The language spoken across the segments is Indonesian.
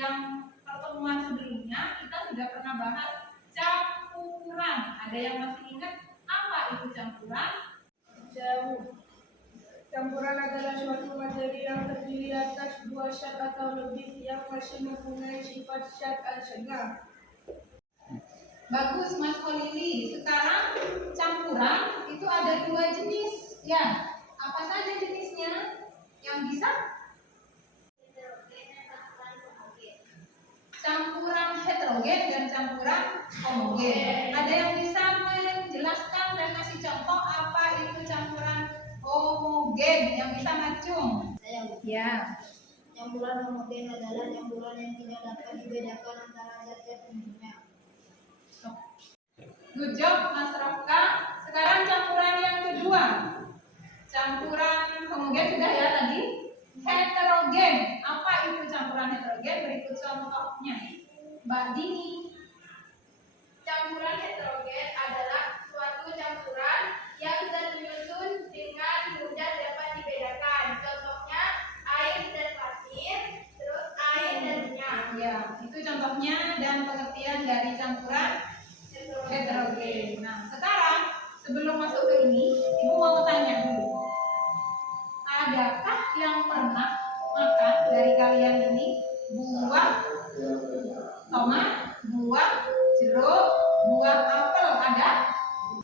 yang pertemuan sebelumnya kita sudah pernah bahas campuran. Ada yang masih ingat apa itu campuran? Campuran adalah suatu materi yang terdiri atas dua zat atau lebih yang masih mempunyai sifat zat al-syagah. Bagus Mas Kolili. Sekarang campuran itu ada dua jenis. Ya, apa saja jenisnya? Yang bisa? Campuran heterogen dan campuran homogen. Ada yang bisa menjelaskan dan kasih contoh apa itu campuran homogen? Yang bisa ngacung? Ya. Campuran homogen adalah campuran yang tidak dapat dibedakan antara zat-zat penyebabnya. Good job Mas Rafka. Sekarang campuran yang kedua. Campuran homogen sudah ya tadi. Heterogen. Apa itu campuran heterogen? Berikut contohnya. Mbak Dini. Campuran heterogen adalah suatu campuran yang zat penyusun dengan mudah dapat dibedakan. Contohnya air dan pasir, terus air dan minyak. Ya, itu contohnya dan pengertian dari campuran heterogen. Nah, sekarang sebelum masuk ke ini, Ibu mau tanya dulu. Adakah yang pernah makan dari kalian ini buah tomat, buah jeruk, buah apel? Ada?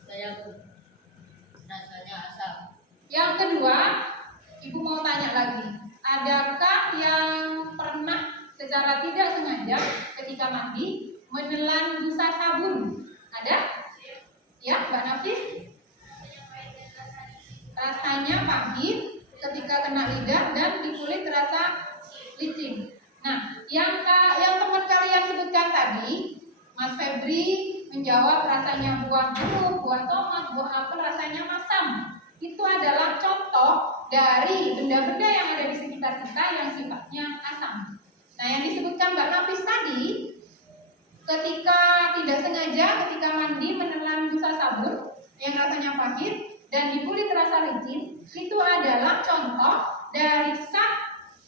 Saya rasanya asam. Yang kedua, Ibu mau tanya lagi. Adakah yang pernah secara tidak sengaja ketika mandi menelan busa sabun? Ada? Ya, Mbak Nafis? Rasanya pahit ketika kena lidah dan di kulit terasa licin. Nah, yang teman kalian sebutkan tadi, Mas Febri menjawab rasanya buah jeruk, buah tomat, buah apel rasanya asam. Itu adalah contoh dari benda-benda yang ada di sekitar kita yang sifatnya asam. Nah, yang disebutkan Mbak Nafis tadi, ketika tidak sengaja ketika mandi menelan busa sabun yang rasanya pahit dan di kulit terasa licin, itu adalah contoh dari zat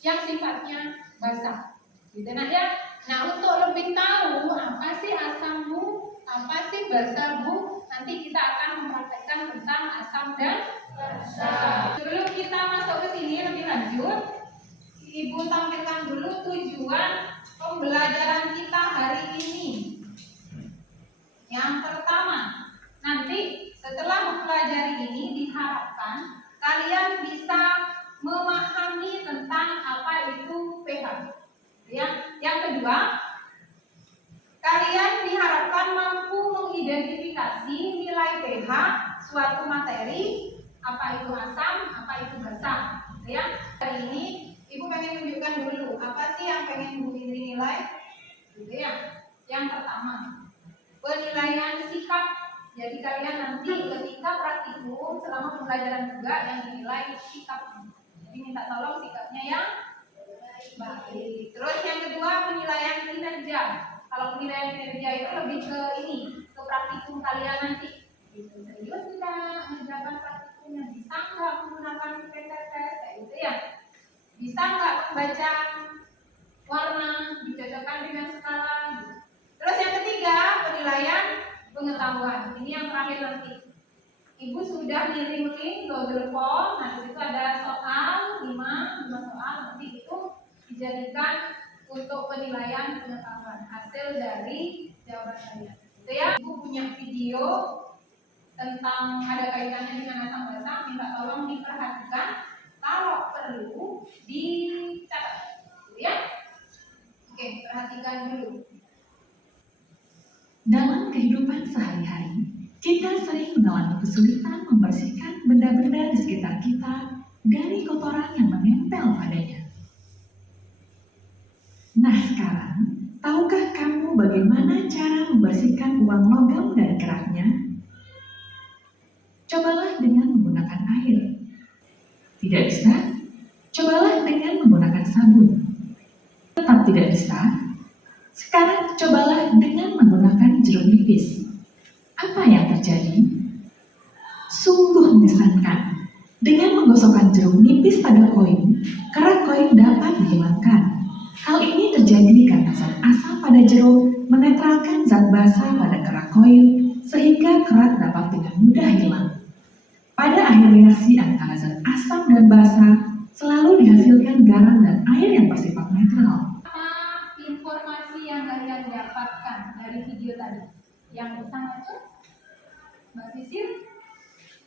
yang sifatnya basah. Gitu nak ya. Nah, untuk lebih tahu apa sih asam Bu, apa sih basah Bu, nanti kita akan mempraktekkan tentang asam dan basah. Sebelum kita masuk ke sini lebih lanjut, Ibu tampilkan dulu tujuan pembelajaran kita hari ini. Yang pertama, nanti setelah mempelajari ini diharapkan kalian bisa memahami tentang apa itu pH. Ya. Yang kedua, kalian diharapkan mampu mengidentifikasi nilai pH suatu materi, apa itu asam, apa itu basah. Ya. Hari ini Ibu pengen tunjukkan dulu apa sih yang pengen Bu Indri nilai. Gitu ya. Yang pertama, penilaian sikap. Jadi kalian nanti ketika praktikum selama pembelajaran juga yang dinilai sikapnya. Jadi minta tolong sikapnya yang baik. Terus yang kedua, penilaian kinerja. Kalau penilaian kinerja itu lebih ke ini, ke praktikum kalian nanti. Serius tidak mengerjakan praktikumnya? Bisa nggak menggunakan PTT kayak gitu ya? Bisa nggak membaca warna dicocokkan dengan skala? Terus yang ketiga, penilaian pengetahuan. Ini yang terakhir nanti. Ibu sudah ngirim link Google Form. Nah, di situ ada soal 5 soal. Nanti itu dijadikan untuk penilaian pengetahuan hasil dari jawaban kalian. Itu ya. Ibu punya video tentang ada kaitannya dengan asam basah. Minta tolong diperhatikan. Kalau perlu dicatat. Ya. Oke, perhatikan dulu. Dalam kehidupan sehari-hari, kita sering mengalami kesulitan membersihkan benda-benda di sekitar kita dari kotoran yang menempel padanya. Nah sekarang, tahukah kamu bagaimana cara membersihkan uang logam dari keraknya? Cobalah dengan menggunakan air. Tidak bisa? Cobalah dengan menggunakan sabun. Tetap tidak bisa? Sekarang cobalah dengan menggunakan jeruk nipis. Apa yang terjadi? Sungguh mengesankan. Dengan menggosokkan jeruk nipis pada koin, kerak koin dapat dihilangkan. Hal ini terjadi karena jeruk menetralkan zat basa pada kerak koin sehingga kerak dapat dengan mudah hilang. Pada akhir reaksi antara zat asam dan basa, selalu dihasilkan garam dan air yang bersifat netral. Apa informasi yang kalian dapatkan dari video tadi? Yang pertama itu, Mbak Sisil?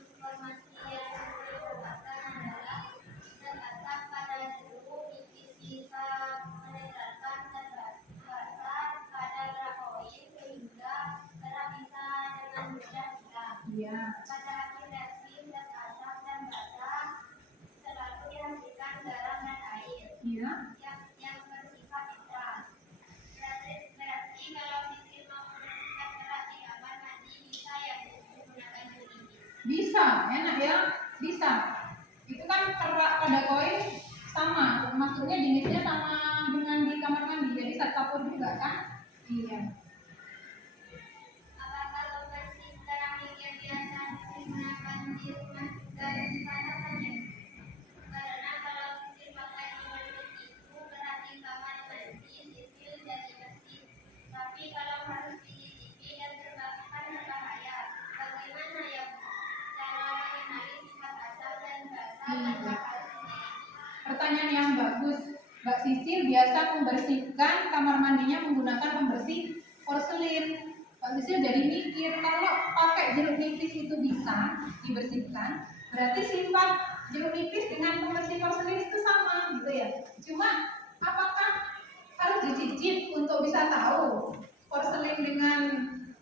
Informasi yang saya dapatkan adalah zat asam pada jeruk nipis bisa menetralkan zat basa pada kerak koin sehingga kerak bisa dengan mudah hilang. Iya. Pada akhir reaksi zat asam dan basa selalu dihasilkan garam dan air Iya. yang bersifat netral. Berarti kalau Sisil mau membersihkan kerak di kamar mandi bisa ya menggunakan jeruk nipis. Bisa, enak ya? Bisa. Itu kan kerak pada koin sama, maksudnya jenisnya sama dengan di kamar mandi, jadi zat kapur juga kan? Iya. Apa kalau bersih keramik yang biasa digunakan di rumah juga sama saja? Karena kalau Sisil pakai pembersih itu berarti kamar mandi Sisil jadi bersih. Tapi kalau harus dicicipi dan terbakar berbahaya. Bagaimana ya Bu? Cara mengenali sifat asam dan basa tanpa harus dicicipi. Pertanyaan yang bagus. Mbak Sisil biasa membersihkan kamar mandinya menggunakan pembersih porselin. Mbak Sisil jadi mikir, kalau pakai jeruk nipis itu bisa dibersihkan, berarti sifat jeruk nipis dengan pembersih porselin itu sama gitu ya. Cuma apakah harus dicicip untuk bisa tahu porselin dengan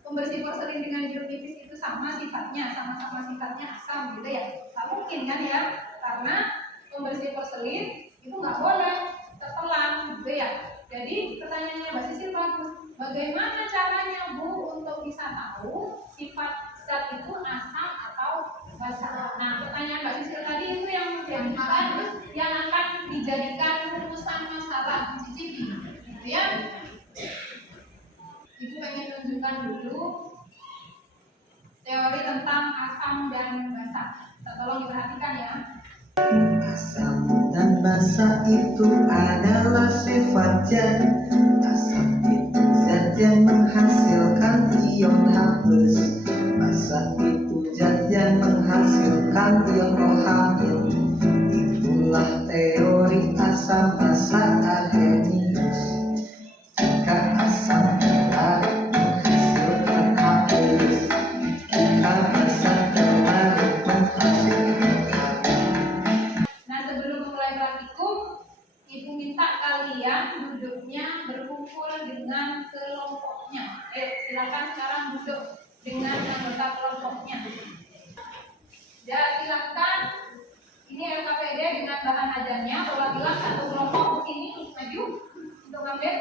pembersih porselin dengan jeruk nipis itu sama sifatnya, sama-sama sifatnya asam gitu ya? Tak mungkin kan ya, karena pembersih porselin itu nggak boleh tertelan gitu ya. Jadi pertanyaannya Mbak Sisil bagus. Bagaimana caranya Bu untuk bisa tahu sifat zat itu asam atau basa? Nah, pertanyaan Mbak Sisil tadi itu yang bagus, yang akan dijadikan rumusan masalah dicicipi, gitu ya. Ibu pengen tunjukkan dulu teori tentang asam dan basa. Tolong diperhatikan ya. Asam dan basa itu adalah sifat zat. Asam itu zat yang menghasilkan ion H+. Basa itu zat yang menghasilkan ion OH-. Itulah teori asam basa Arrhenius. Jika asam terbalik menghasilkan H+, jika basa terbalik menghasilkan H+. Nah, sebelum mulai praktikum, Ibu minta kalian duduknya berkumpul dengan kelompoknya. Silakan sekarang duduk dengan anggota kelompoknya. Ya, silakan. Ini LKPD dengan bahan ajarnya. Perwakilan satu kelompok ke sini maju untuk ngambil.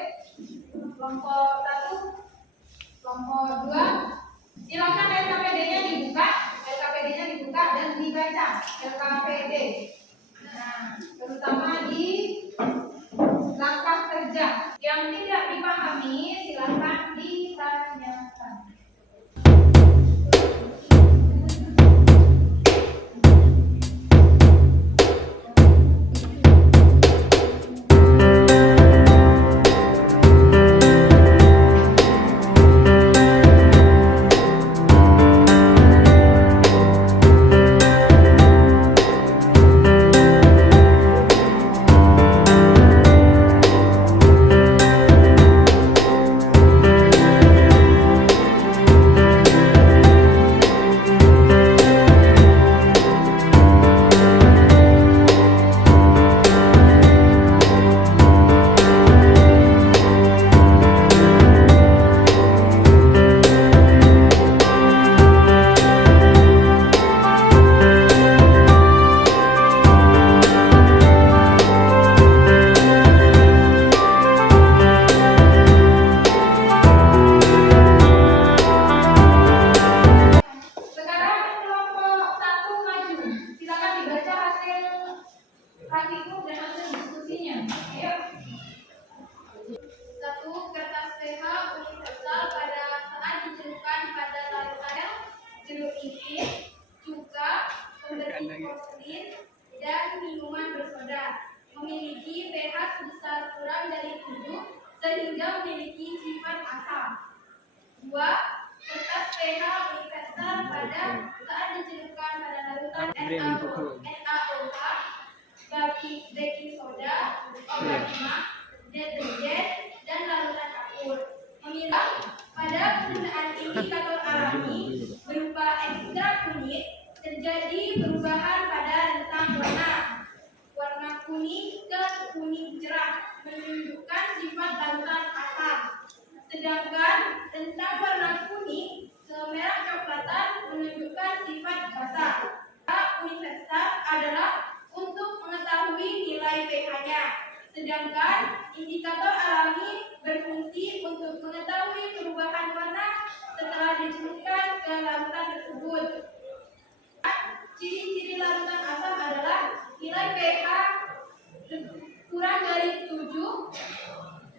Kelompok 1, kelompok 2. Silakan LKPD-nya dibuka. LKPD-nya dibuka dan dibaca. LKPD. Nah, terutama di langkah kerja. Yang tidak dipahami silakan ditanyakan. memiliki pH sebesar kurang dari 7 sehingga memiliki sifat Dua, kertas pH universal pada saat dicelupkan pada larutan NaOH, baking soda, obat emak, deterjen, dan larutan kapur. Memilah pada penggunaan indikator alami berupa ekstrak kunyit terjadi perubahan pada rentang warna kuning ke kuning cerah menunjukkan sifat larutan asam. Sedangkan rentang warna kuning ke merah coklatan menunjukkan sifat basah. Universal adalah untuk mengetahui nilai pH-nya, sedangkan indikator alami berfungsi untuk mengetahui perubahan warna setelah dicelupkan ke larutan tersebut. Ciri-ciri larutan asam adalah nilai pH kurang dari 7.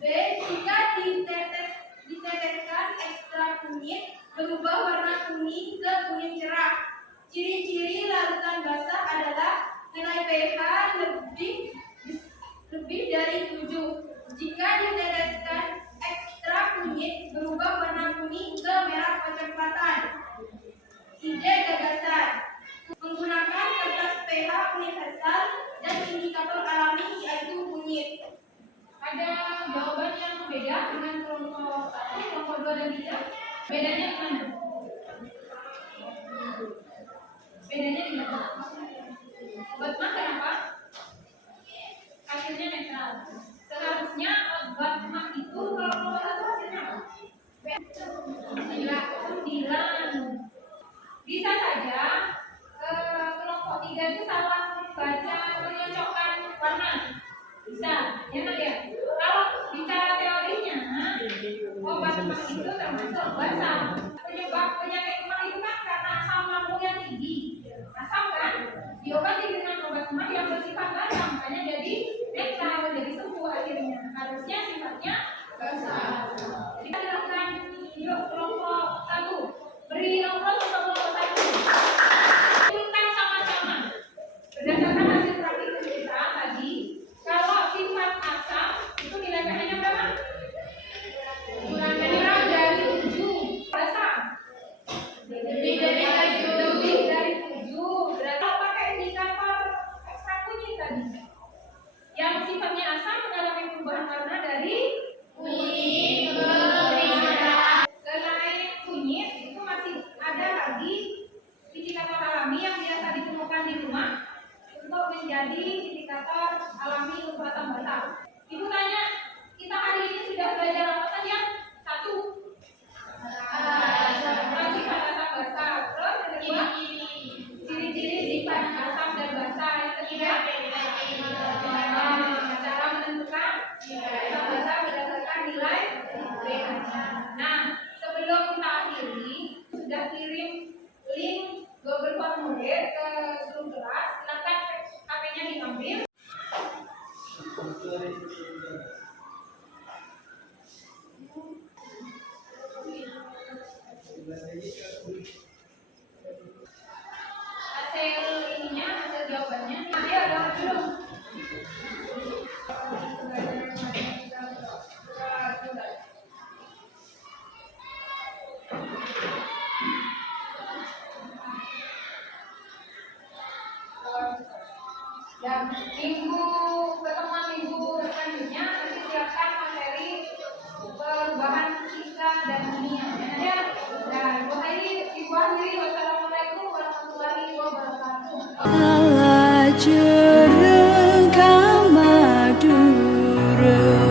B. Jika diteteskan ekstrak kunyit berubah warna kuning ke kuning cerah. Ciri-ciri larutan basah adalah nilai pH lebih dari 7. Jika diteteskan ekstrak kunyit berubah warna kuning ke merah kecoklatan. Ide gagasan menggunakan kertas pH universal dan indikator alami yaitu kunyit. Ada jawaban yang berbeda dengan kelompok 1, kelompok 2 dan 3. Bedanya di mana? Bedanya di mana? Obat mah kenapa? Hasilnya netral. Seharusnya obat mah itu kalau kelompok 1 hasilnya apa? 9. Bisa saja kelompok 3 itu salah baca menyocokkan warna. Bisa, ya kan ya? Kalau bicara teorinya, obat emah itu termasuk basah. Penyebab penyakit emah itu kan karena asam lambung yang tinggi. Asam kan diobati dengan obat emah yang bersifat basah, makanya jadi netral, jadi sembuh akhirnya. Harusnya sifatnya basah. Jadi kita lakukan yuk kelompok 1. Beri nomor untuk kelompok 1. Hitungkan sama-sama. Berdasarkan hasil praktik kita tadi, kalau sifat asam itu nilai pH-nya berapa? Kurang dari 7. Basah lebih dari 7. Berarti kalau pakai indikator ekstrak kunyit tadi, yang sifatnya asam mengalami perubahan warna dari kuning ke kuning merah. Selain kunyit itu masih ada lagi indikator alami yang biasa ditemukan di rumah untuk menjadi indikator alami untuk asam basah. Ibu tanya, kita hari ini sudah belajar apa saja? 1. Sifat asam basah. Terus yang kedua, ciri-ciri sifat asam dan basah. Yang ketiga, cara menentukan asam basah berdasarkan nilai pH. Nah, sebelum kita akhiri, sudah kirim link Google Formulir ke grup kelas. Silakan HP-nya diambil.